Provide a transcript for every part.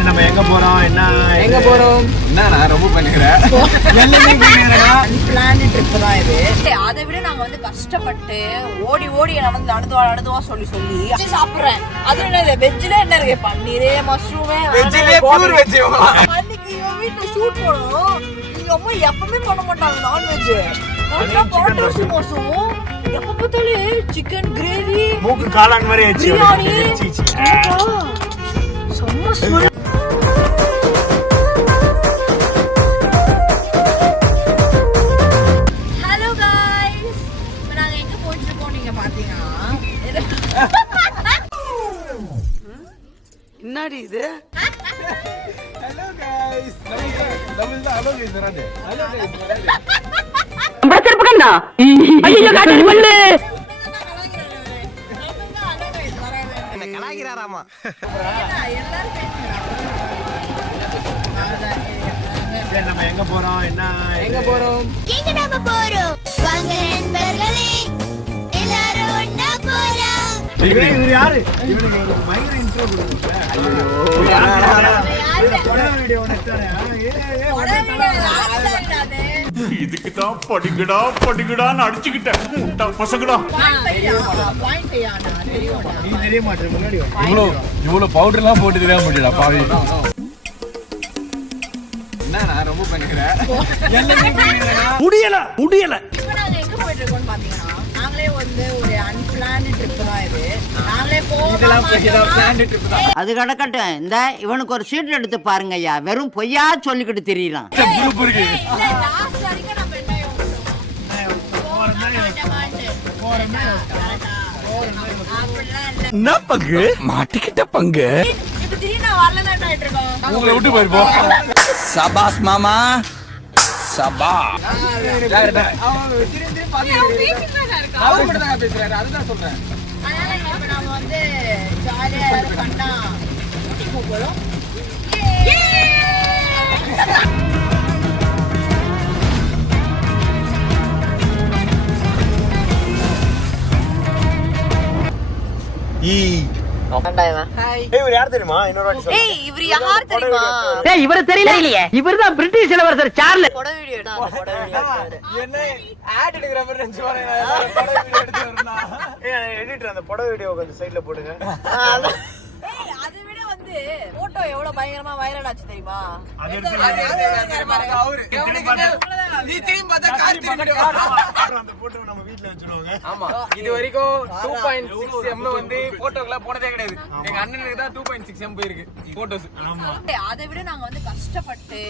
சரி நம்ம எங்க போறோம் என்ன ரொம்ப பண்ணிக்கிறேன் அன்பிளான்டு ட்ரிப் தான் இது. அதை விட நாங்க வந்து கஷ்டப்பட்டு ஓடி நான் வந்து நடந்துவா சொல்லி சாப்பிடுறேன். அது என்ன வெஜ்ல என்ன இருக்கு, பன்னீரே மஷ்ரூமே அன்னைக்கு இவன் வீட்டுல ஷூட் போனோம். எங்க அம்மா எப்பவுமே பண்ண மாட்டாங்க நான்வெஜ். மோசம் எப்ப பார்த்தாலும் சிக்கன் கிரேவி, மூக்கு காளான் மாதிரி ஆச்சு செம்ம ஸ்மெல். ஹலோ गाइस, இப்போ நாங்க எங்க போயிட்டு இருக்கோம் நீங்க பாத்தீங்கன்னா என்னடி இது? ஹலோ गाइस தமிழ் தான் ஹலோ गाइस வராது. ஹலோ गाइस வராது. பச்சர்பக்கண்ணா ஐயோ காட்டு பண்ணு என்ன கலாய்கிறாராமா? சரி நம்ம எங்க போறோம் எங்க போறோம்? வாங்க நண்பர்களே, எல்லாரும் ஒண்ணா போலாம். இவரு யாரு? இவனுக்கு ஒரு பயங்கர இன்ட்ரோ கொடுங்க. வீடியோ ஒன்னு எடுத்தானே. இதுக்கு தான் படிக்கடான்னு அடிச்சுக்கிட்டேன் பசங்கடா. நீ தெரிய மாட்டேன் முன்னாடி இவ்வளவு பவுடர் எல்லாம் போட்டு தெரியாம முடியல பாவி. என்ன ரொம்ப பண்ணிக்கிறேன் முடியல இப்போ நாங்க எங்க போயிட்டு இருக்கோம்னு பாத்தீங்கன்னா, நாங்களே வந்து ஒரு அன்பிளான்டு ட்ரிப் தான் இது. நாங்களே அது கிடக்கட்டும். இந்த இவனுக்கு ஒரு சீட் எடுத்து பாருங்க ஐயா, வெறும் பொய்யா சொல்லிக்கிட்டு தெரியலாம். என்ன பங்கு மாட்டிக்கிட்ட பங்கு உங்களை விட்டு போயிருப்போம். சபாஸ் மாமா சபா. பேசுறாரு, அதுதான் சொல்றேன். அதனால இப்ப நாம வந்து ஜாலியா எல்லாரும் பண்ணா ஊட்டிக்கு போறோம். இவர் யார் தெரியுமா? இன்னொரு வாட்டி சொல்லு. ஏய் இவரு யார் தெரியுமா? டேய் இவரு தெரியல இல்லையே, இவர்தான் பிரிட்டிஷ் இளவரசர் சார்லஸ். போட வீடியோ எடுத்தாரு. என்ன ஆட் எடுக்கிற மாதிரி நினைச்சு பாருங்க. எடுத்து வரணும். எடிட்டர் அந்த படம் வீடியோ கொஞ்சம் சைடுல போடுங்க. ஏய் அதை விட வந்து போட்டோ எவ்வளவு பயங்கரமா வைரல் ஆச்சு தெரியுமா? அது அவரு நீ திரும்பி பார்த்தா கார் திரும்பி அந்த போட்டோ நம்ம வீட்ல வச்சிருவாங்க. ஆமா, இது வரைக்கும் 2.6 M வந்து போட்டோக்கெல்லாம் போனதே கிடையாது. எங்க அண்ணனுக்கு தான் 2.6 M போயிருக்கு போட்டோஸ். அதை விட நாங்க வந்து கஷ்டப்பட்டு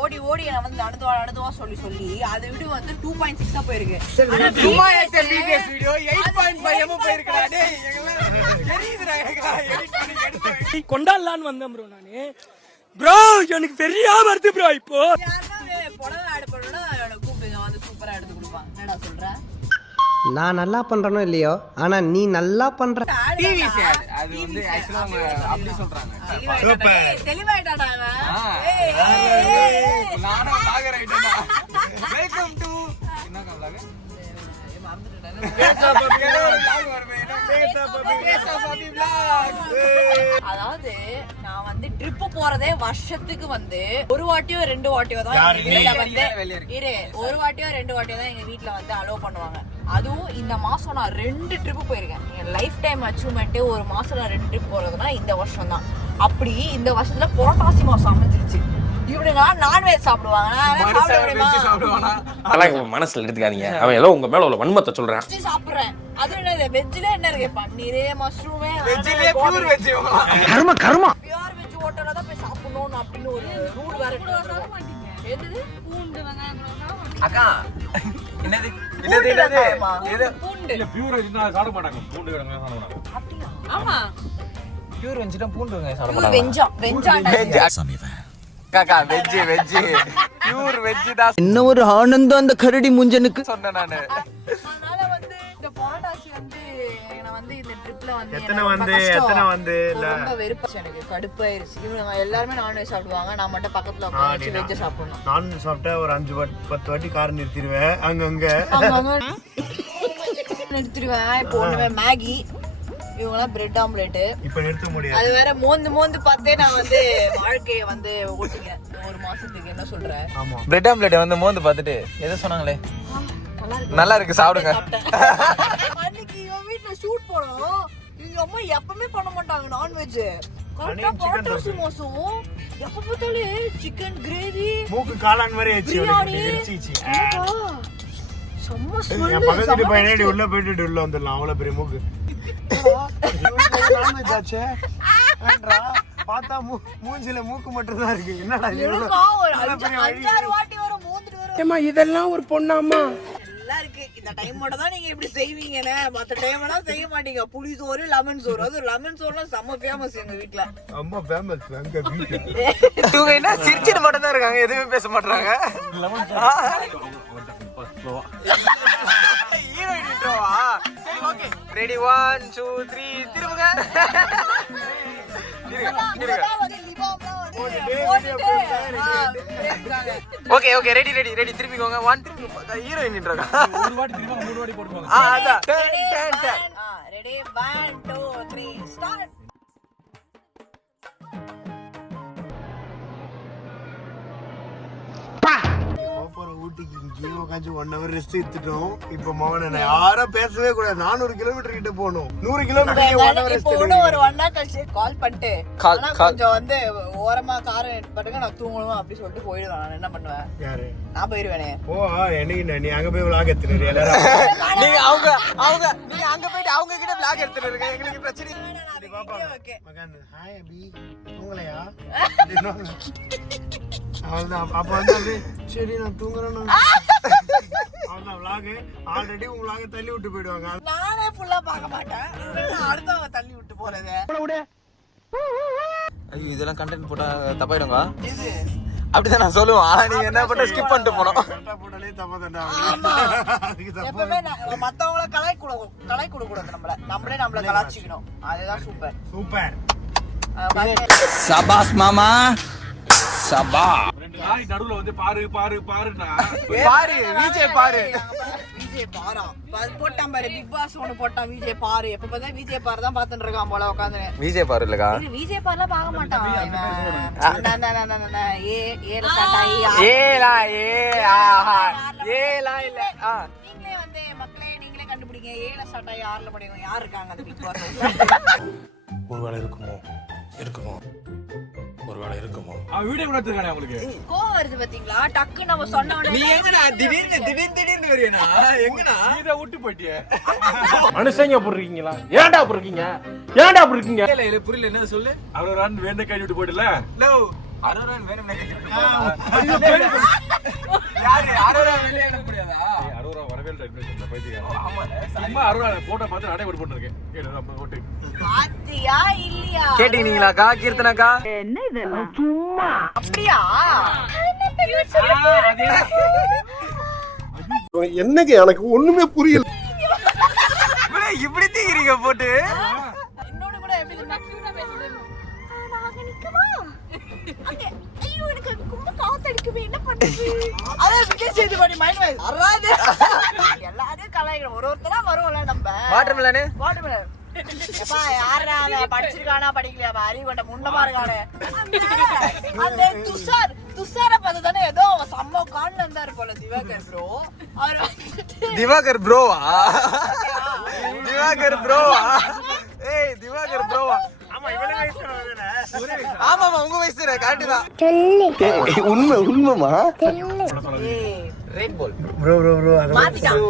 ஓடி நான் வந்து நடந்துவா சொல்லி அதை விட வந்து 2.6 தான் போயிருக்கு. சும்மா எடுத்த வீடியோஸ் வீடியோ 8.5 M போயிருக்குடா. டேய் எங்கலாம் தெரியுதுடா, எங்கலாம் எடிட் பண்ணி எடுத்து கொண்டாடலான்னு வந்தேன் ப்ரோ. நானு ப்ரோ எனக்கு தெரியாம வருது ப்ரோ. இப்போ புடவை ஆட் பண்ணா எனக்கு கூப்பிடுங்க, வந்து சூப்பரா எடுத்து கொடுப்பாங்க. என்னடா சொல்ற? நான் நல்லா பண்றனோ இல்லையோ, ஆனா நீ நல்லா பண்ற. டிவி சேட் அது வந்து एक्चुअली அவங்க அப்படி சொல்றாங்க. தெளிவாயிட்டாடா அவன். நானும் லாகர் ஆயிட்டேன்டா. வெல்கம் டு என்ன கவலாக அதாவது நான் வந்து ட்ரிப் போறதே வருஷத்துக்கு வந்து ஒரு வாட்டியோ 2 வாட்டியோ தான் எங்க வீட்ல வந்து ஒரு வாட்டியோ 2 வாட்டியோ தான் எங்க வீட்ல வந்து அலோவ் பண்ணுவாங்க. அதுவும் இந்த மாசம் நான் 2 ட்ரிப் போயிருக்கேன். என் லைஃப் டைம் அச்சீவ்மெண்ட் ஒரு மாசம் நான் 2 ட்ரிப் போறதுன்னா இந்த வருஷம் தான். அப்படி இந்த வருஷத்துல புரட்டாசி மாசம் அமைஞ்சிருச்சு. இப்படி நான்வெஜ் சாப்பிடுவாங்க, மனசுல எடுத்துக்காதீங்க. அவன் ஏதோ உங்க மேல உள்ள வன்மத்தை சொல்றான். சாப்பிடுறேன். அது என்ன வெஜ்ல என்ன இருக்கு, பன்னீரே மஷ்ரூமே வெஜ்லயே பியூர் வெஜ். கர்மா பியூர் வெஜ் ஹோட்டல்ல தான் போய் சாப்பிடணும் அப்படின்னு ஒரு ரூல் வேற இருக்கு. என்னது பூண்டு வெங்காயம் அக்கா என்னது இல்ல பியூர் வெஜ்னா சாப்பிட மாட்டாங்க. பூண்டு வெங்காயம் சாப்பிட மாட்டாங்க. அப்படியா? ஆமா, பியூர் வெஜ்னா பூண்டு வெங்காயம் சாப்பிட பியூர் மாட்டாங்க. காக்கா வெஜ் பியூர் வெஜ் தான். என்ன ஒரு ஆனந்தம் அந்த கரடி முஞ்சனுக்கு சொன்னேன் நானு. அதனால வந்து இந்த புரட்டாசி வந்து நான் வந்து இந்த ட்ரிப்ல வந்து எத்தனை வந்து இல்ல ரொம்ப வெறுப்பாச்சு, எனக்கு கடுப்பாயிருச்சு. இவங்க எல்லாரும் நான்வெஜ் சாப்பிடுவாங்க, நான் மட்டும் பக்கத்துல உட்கார்ந்து வெஜ் சாப்பிடணும். நான் சாப்பிட்டா ஒரு 5-10 வாட்டி கார் நிறுத்திடுவேன். அங்கங்க நிறுத்திடுவேன். இப்போ ஒண்ணுமே இவங்கலாம் பிரெட் ஆம்லெட். இப்ப நிறுத்த முடியாது. அது வேற மோந்து பார்த்தே நான் வந்து வாழ்க்கையை வந்து ஓட்டிட்டேன் ஒரு மாசத்துக்கு. என்ன சொல்ற? ஆமா பிரெட் ஆம்லெட் வந்து மோந்து பார்த்துட்டு எதை சொன்னாங்களே நல்லா இருக்கு சாப்பிடுங்க. அன்னைக்கு இவன் வீட்டுல ஷூட் போனோம். எங்க அம்மா எப்பவுமே பண்ண மாட்டாங்க நான்வெஜ். கரெக்டா பாட்டோசி மோசம் எப்ப பார்த்தாலும் சிக்கன் கிரேவி மூக்கு காளான் மாதிரி பிரியாணி. செம்ம ஸ்மெல். பக்கத்து பையனே உள்ள போயிட்டு உள்ள வந்துடலாம். அவ்வளவு பெரிய மூக்கு. நான்வெஜ் ஆச்சே பார்த்தா மூஞ்சில மூக்கு மட்டும் தான் இருக்கு. என்னடா ஒரு 5-6 வாட்டி வரும் மூந்துட்டு வரும். ஏமா இதெல்லாம் ஒரு பொண்ணாமா? நல்லா இருக்கு. இந்த டைமோட தான் நீங்க இப்படி செய்வீங்கன்னு. மத்த டைம்லாம் செய்ய மாட்டீங்க. புளி சோறு லெமன் சோறு. அது லெமன் சோறுலாம் செம்ம ஃபேமஸ் எங்க வீட்ல. அம்மா ஃபேமஸ் எங்க வீட்ல. இவங்க என்ன சிரிச்சிட்டு மட்டும் தான் இருக்காங்க, எதுவுமே பேச மாட்டாங்க. ஹீரோயின் இன்ட்ரோவா? சரி ஓகே ரெடி 1 2 3 திரும்புங்க. Okay okay ready ready ready திரும்பிக்கோங்க. 1 ஹீரோயின் இன்ட்ரோங்க. ஒரு வாட்டி திரும்ப 3 வாட்டி போடுவாங்க. அதான் ரெடி 1 2 3 ஸ்டார்ட். ஊட்டிக்கு இங்கேயே உட்காந்து 1 hour ரெஸ்ட் எடுத்துட்டோம். இப்ப மகனை யாரும் பேசவே கூடாது. 400 கிலோமீட்டர் கிட்ட போகணும். 100 கிலோமீட்டர் இப்போ ஒரு 1 hour கழிச்சு கால் பண்ணிட்டு கொஞ்சம் வந்து ஓரமா காரை பட்டுங்க நான் தூங்கணும் அப்படி சொல்லிட்டு போயிடுவேன். நான் என்ன பண்ணுவேன்? யாரு? நான் போயிடுவேனே. ஓ என்னைக்கு நீ அங்க போய் விளாக் எடுத்துரு. எல்லாரும் நீங்க அவங்க நீங்க அங்க போயிட்டு அவங்க கிட்ட vlog எடுத்துட்டு இருங்க. எங்களுக்கு பிரச்சனை இல்ல. மகன் ஹாய் அபி தூங்கலையா? அவ்வளவுதான். அப்ப வந்து சரி நான் தூங்குறேன்னு அவ்வளவுதான். விளாக் ஆல்ரெடி உங்க விளாக தள்ளி விட்டு போயிடுவாங்க. நானே ஃபுல்லா பார்க்க மாட்டேன். அடுத்தவங்க தள்ளி விட்டு போறது. ஐயோ இதெல்லாம் கண்டென்ட் போட்டா தப்பாயிடுங்க. இது அப்படிதான் நான் சொல்லுவேன். ஆனா நீங்க என்ன பண்ண ஸ்கிப் பண்ணிட்டு போனோம். கரெக்டா போட்டாலே தப்பா தண்டா. எப்பவுமே மத்தவங்கள கலாய் கூடாது. நம்மளே கலாச்சிக்கணும். அதுதான் சூப்பர். சூப்பர். சபாஸ் மாமா சபா. ரெண்டு நாய் நடுவுல வந்து பாரு பாரு பாருன்னா பாரு விஜய் பாரு. விஜய் பாரா போட்டான் பாரு. பிக் பாஸ் ஒண்ணு போட்டான் விஜய் பாரு. எப்ப பார்த்தா விஜய் பாரு தான் பாத்துட்டு இருக்கான் போல உட்காந்து. விஜய் பாரு இல்லக்கா? விஜய் பாருலாம் பார்க்க மாட்டான். நீங்களே வந்து மக்களே நீங்களே கண்டுபிடிங்க. 7 ஸ்டார்ட் ஆகி 6ல படிக்கும். யார் இருக்காங்க அந்த பிக் பாஸ்? ஒருவேளை இருக்குமோ ஒருவேளை இருக்குமோ. வீடியோ கூட எடுத்துருக்கானே உங்களுக்கு. கோவம் வருது பாத்தீங்களா? டக்கு நம்ம சொன்ன உடனே நீ எங்கடா திடீர்னு வரியனா? எங்கடா இத விட்டு போயிட்டியே. மனுஷங்க அப்படி இருக்கீங்களா? ஏன்டா அப்படி இருக்கீங்க? இல்ல புரியல என்ன சொல்லு. அவர் ரன் வேணே கை விட்டு போயிடல. லோ அரோரன் வேணும் யாரு அரோரன் வெளிய அனுப்ப முடியாதா? அரோரா வரவே இல்ல இன்வெஸ்ட்ல பைத்தியக்காரன். சும்மா அரோரா போட்டோ பார்த்து நடை போட்டு போட்டுருக்கேன். கேளு நம்ம ஓட்டு. பாத்தியா இல்லையா? கேட்டீங்களாக்கா கீர்த்தனாக்கா? என்ன இதெல்லாம் சும்மா அப்படியா? என்னங்க எனக்கு ஒண்ணுமே புரியல. இப்படி தீக்கிறீங்க போட்டு. இன்னொரு கூட எப்படி தெரியுமா? கியூட்டா பேசுது. நாங்க நிக்கவா? ஐயோ எனக்கு ரொம்ப காத்தடிக்குமே என்ன பண்றது? அத விஜய் சேதுபதி மைண்ட் வைஸ் அறாது. எல்லாரும் கலாய்க்கிறோம். ஒருத்தரா வருவோம்ல நம்ம. வாட்டர்மெலன் எப்பா யாரா அவன் படிச்சிருக்கானா படிக்கலையா? அறிவண்ட முண்டமா இருக்கானே. அந்த துஷார பார்த்து தானே ஏதோ செம்ம கான்ல இருந்தாரு போல திவாகர் ப்ரோ. அவர் திவாகர் ப்ரோவா? திவாகர் ப்ரோவா? ஏய் திவாகர் ப்ரோவா? ஆமா இவளே வயசு தானே. ஆமாமா உங்க வயசு கரெக்ட் தான். உண்மைமா? ரெட் பால் ப்ரோ மாத்திட்டான்.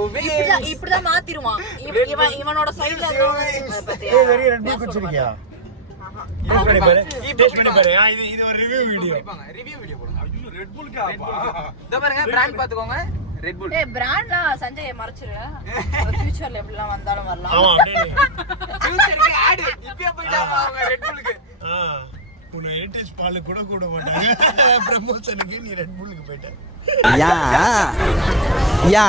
இப்படிதான் மாத்திடுவான். இவனோட சைடுல ஏய் வெரி ரெட் புல் குடிச்சிருக்கியா? டேஸ்ட் பண்ணி பாரு. இது ஒரு ரிவ்யூ வீடியோ. ரிவ்யூ வீடியோ போடுங்க. ஐயோ ரெட் புல்க்கா? இத பாருங்க பிராண்ட் பாத்துக்கோங்க. ரெட் புல். ஏய் பிராண்ட்னா சஞ்சய் மறைச்சிரு. ஃபியூச்சர்ல எப்படிலாம் வந்தாலும் வரலாம். ஆமா அப்படியே ஃபியூச்சருக்கு ஆட் இப்பவே போய்ட்டாங்க அவங்க ரெட் புல்க்கு. உன்னை ஹெரிட்டேஜ் பால் கூட மாட்டாங்க. ப்ரமோஷனுக்கு நீ ரெட் புல்லுக்கு போய்ட்ட. யா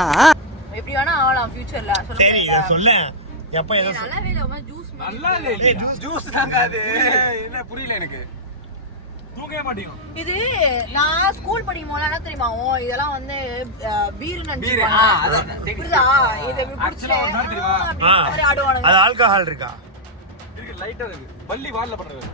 எப்படி வேணா ஆகலாம் ஃபியூச்சர்ல. சரி சொல்ல எப்ப ஏதோ நல்லாவே இல்ல ஜூஸ் நல்லா இல்ல ஜூஸ் தாங்க அது. என்ன புரியல எனக்கு. தூங்கவே மாட்டீங்க. இது நான் ஸ்கூல் படிக்கும் போது என்ன தெரியுமா இதெல்லாம் வந்து பீர் பீர் புரியுதா? இதை குடிச்சு ஆடுவானுங்க. அது ஆல்கஹால் இருக்கா? லைட்டா இருக்கு. வள்ளி வால்ல பண்றது.